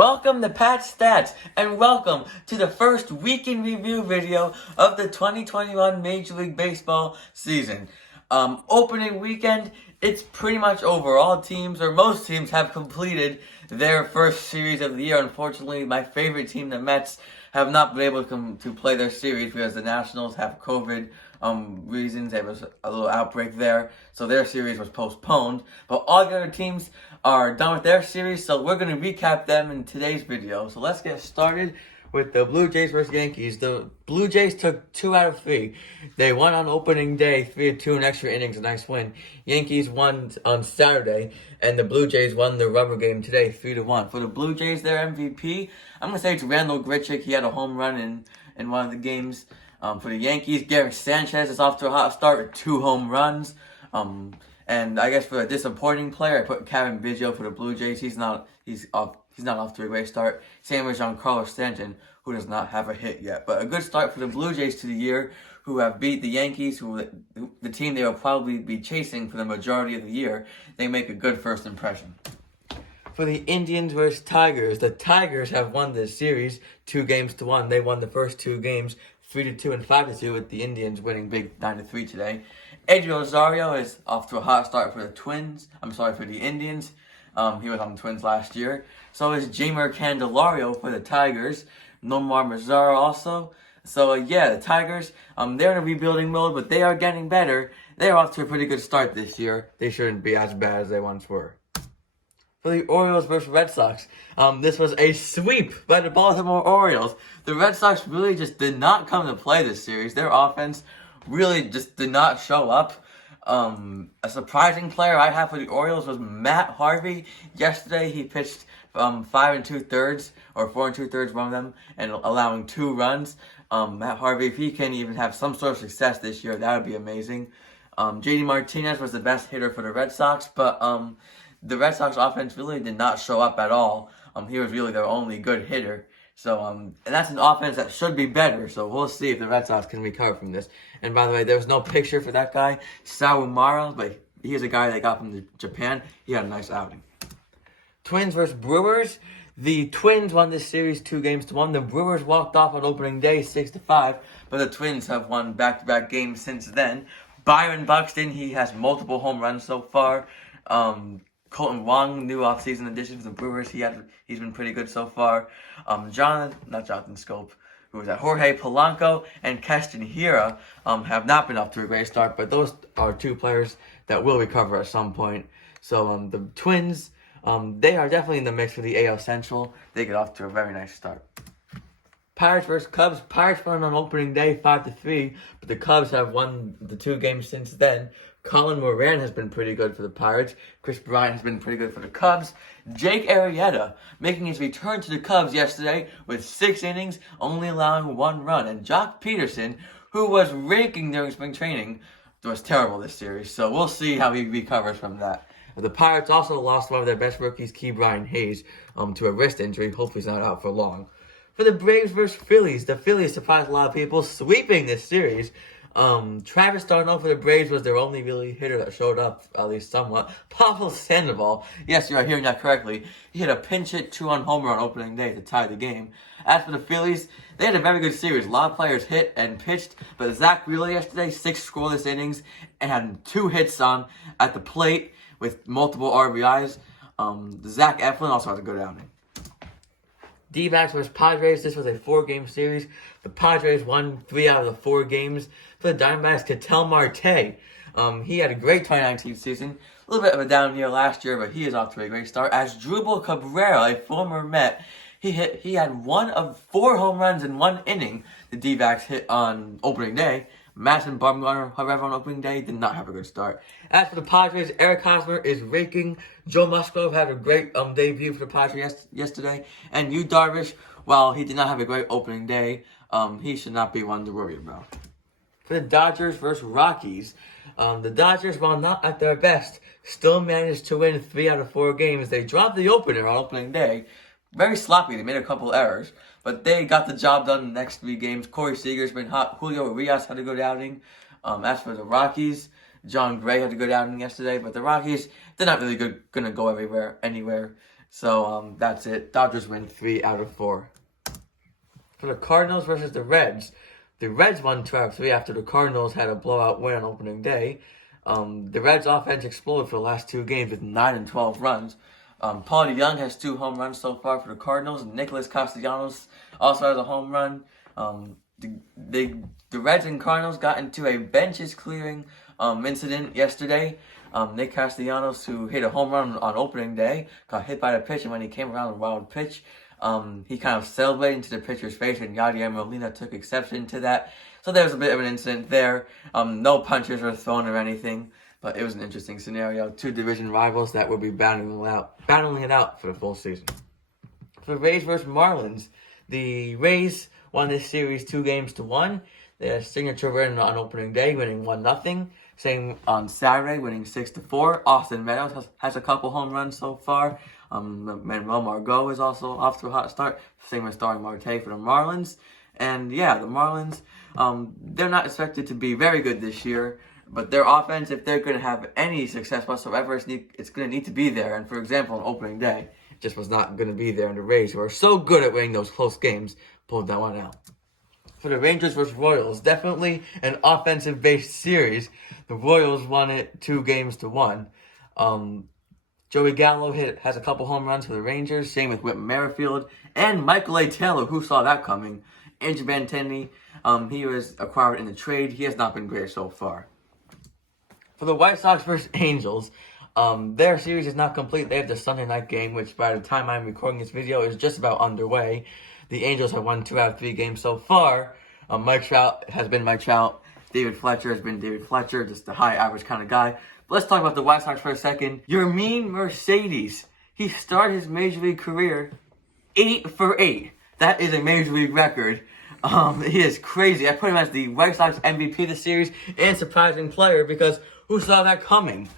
Welcome to Pat Stats, and welcome to the first weekend review video of the 2021 Major League Baseball season. Opening weekend, it's pretty much over. All teams, or most teams, have completed their first series of the year. Unfortunately, my favorite team, the Mets, have not been able to play their series because the Nationals have COVID reasons. There was a little outbreak there, so their series was postponed. But all the other teams are done with their series, so we're going to recap them in today's video. So let's get started with the Blue Jays versus Yankees. The Blue Jays took 2 out of 3. They won on opening day, 3-2 in extra innings, a nice win. Yankees won on Saturday, and the Blue Jays won the rubber game today, 3-1. For the Blue Jays, their MVP, I'm going to say it's Randall Grichuk. He had a home run in one of the games. For the Yankees, Gary Sanchez is off to a hot start with 2 home runs. And I guess for a disappointing player, I put Kevin Biggio for the Blue Jays. He's not off to a great start. Same with Giancarlo Stanton, who does not have a hit yet. But a good start for the Blue Jays to the year, who have beat the Yankees, the team they will probably be chasing for the majority of the year. They make a good first impression. For the Indians versus Tigers, the Tigers have won this series 2-1. They won the first 2 games 3-2 and 5-2, with the Indians winning big 9-3 today. Eddie Rosario is off to a hot start for the Indians. He was on the Twins last year. So is Jeimer Candelario for the Tigers. Nomar Mazara also. So the Tigers, they're in a rebuilding mode, but they are getting better. They're off to a pretty good start this year. They shouldn't be as bad as they once were. For the Orioles versus Red Sox, this was a sweep by the Baltimore Orioles. The Red Sox really just did not come to play this series. Their offense really just did not show up. A surprising player I have for the Orioles was Matt Harvey. Yesterday he pitched 5 2/3 or 4 2/3, one of them, and allowing 2 runs. Matt Harvey, if he can even have some sort of success this year, that would be amazing. JD Martinez was the best hitter for the Red Sox, but the Red Sox offense really did not show up at all. He was really their only good hitter. So, and that's an offense that should be better. So we'll see if the Red Sox can recover from this. And by the way, there was no picture for that guy, Sawamura, but he's a guy they got from Japan. He had a nice outing. Twins versus Brewers. The Twins won this series 2-1. The Brewers walked off on opening day 6-5, but the Twins have won back-to-back games since then. Byron Buxton, he has multiple home runs so far. Colton Wong, new offseason addition for the Brewers. He's been pretty good so far. Jonathan Scope, who was at Jorge Polanco and Keston Hiura, have not been up to a great start, but those are 2 players that will recover at some point. So the Twins, they are definitely in the mix for the AL Central. They get off to a very nice start. Pirates versus Cubs. Pirates won on opening day 5-3, but the Cubs have won the 2 games since then. Colin Moran has been pretty good for the Pirates. Chris Bryant has been pretty good for the Cubs. Jake Arrieta making his return to the Cubs yesterday with 6 innings, only allowing 1 run. And Jock Peterson, who was raking during spring training, was terrible this series. So we'll see how he recovers from that. The Pirates also lost one of their best rookies, Ke'Bryan Hayes, to a wrist injury. Hopefully he's not out for long. For the Braves versus Phillies, the Phillies surprised a lot of people, sweeping this series. Travis d'Arnaud for the Braves was their only really hitter that showed up, at least somewhat. Pablo Sandoval, yes, you are hearing that correctly. He hit a pinch hit 2-run homer on opening day to tie the game. As for the Phillies, they had a very good series. A lot of players hit and pitched, but Zach Wheeler yesterday, 6 scoreless innings, and had 2 hits at the plate with multiple RBIs. Zach Eflin also had a good outing. D-backs versus Padres. This was a 4-game series. The Padres won 3 out of the 4 games. For the Diamondbacks, Ketel Marte. He had a great 2019 season. A little bit of a down year last year, but he is off to a great start. As Drupal Cabrera, a former Met, he had 1 of 4 home runs in 1 inning. The D-backs hit on opening day. Madison Bumgarner, however, on opening day, did not have a good start. As for the Padres, Eric Hosmer is raking. Joe Musgrove had a great debut for the Padres yesterday. And Yu Darvish, while he did not have a great opening day, he should not be one to worry about. For the Dodgers versus Rockies, the Dodgers, while not at their best, still managed to win 3 out of 4 games. They dropped the opener on opening day. Very sloppy. They made a couple errors, but they got the job done in the next 3 games. Corey Seager's been hot. Julio Urias had a good outing. As for the Rockies, John Gray had a good outing yesterday, but the Rockies, they're not really going to go anywhere. So that's it. Dodgers win 3 out of 4. For the Cardinals versus the Reds won 2 out of 3 after the Cardinals had a blowout win on opening day. The Reds offense exploded for the last 2 games with 9 and 12 runs. Paul DeYoung has 2 home runs so far for the Cardinals. Nicholas Castellanos also has a home run. The Reds and Cardinals got into a benches clearing incident yesterday. Nick Castellanos, who hit a home run on opening day, got hit by the pitch, and when he came around a wild pitch, he kind of celebrated into the pitcher's face, and Yadier Molina took exception to that. So there was a bit of an incident there. No punches were thrown or anything, but it was an interesting scenario. 2 division rivals that will be battling it out for the full season. For the Rays versus Marlins, the Rays won this series 2-1. They had a signature win on opening day, winning 1-0. Same on Saturday, winning 6-4. Austin Meadows has a couple home runs so far. Manuel Margot is also off to a hot start. Same with Starling Marte for the Marlins. And yeah, the Marlins, they're not expected to be very good this year, but their offense, if they're going to have any success whatsoever, it's going to need to be there. And for example, on opening day, it just was not going to be there. And the Rays, who are so good at winning those close games, pulled that one out. For the Rangers versus Royals, definitely an offensive-based series. The Royals won it 2-1. Joey Gallo has a couple home runs for the Rangers. Same with Whit Merrifield and Michael A. Taylor. Who saw that coming? Andrew Benintendi, he was acquired in the trade. He has not been great so far. For the White Sox versus Angels, their series is not complete. They have the Sunday night game, which by the time I'm recording this video is just about underway. The Angels have won 2 out of 3 games so far. Mike Trout has been Mike Trout. David Fletcher has been David Fletcher, just a high average kind of guy. But let's talk about the White Sox for a second. Yermin Mercedes, he started his Major League career 8 for 8. That is a Major League record. He is crazy. I put him as the White Sox MVP of the series and surprising player because who saw that coming?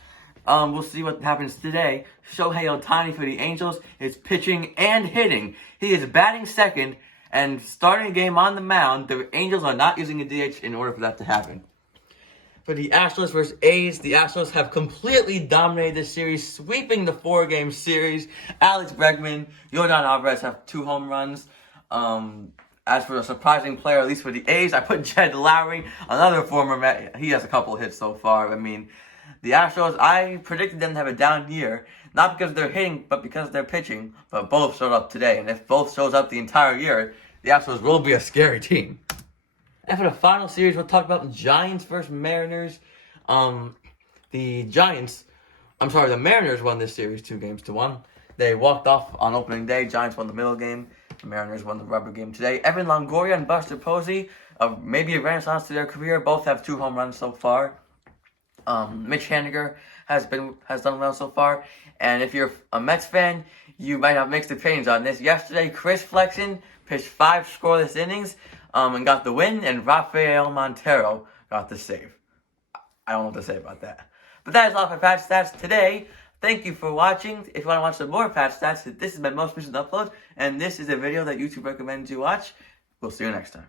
We'll see what happens today. Shohei Ohtani for the Angels is pitching and hitting. He is batting second and starting a game on the mound. The Angels are not using a DH in order for that to happen. For the Astros versus A's, the Astros have completely dominated this series, sweeping the 4-game series. Alex Bregman, Yordan Alvarez have 2 home runs. As for a surprising player, at least for the A's, I put Jed Lowry, another former Met. He has a couple hits so far. I mean, the Astros, I predicted them to have a down year, not because they're hitting, but because they're pitching. But both showed up today, and if both shows up the entire year, the Astros will be a scary team. And for the final series, we'll talk about the Giants versus Mariners. The Mariners won this series 2-1. They walked off on opening day. Giants won the middle game. The Mariners won the rubber game today. Evan Longoria and Buster Posey, maybe a renaissance to their career. Both have 2 home runs so far. Mitch Haniger has done well so far. And if you're a Mets fan, you might have mixed opinions on this. Yesterday, Chris Flexen pitched 5 scoreless innings and got the win, and Rafael Montero got the save. I don't know what to say about that. But that is all for Patch Stats today. Thank you for watching. If you want to watch some more Patch Stats, this is my most recent upload, and this is a video that YouTube recommends you watch. We'll see you next time.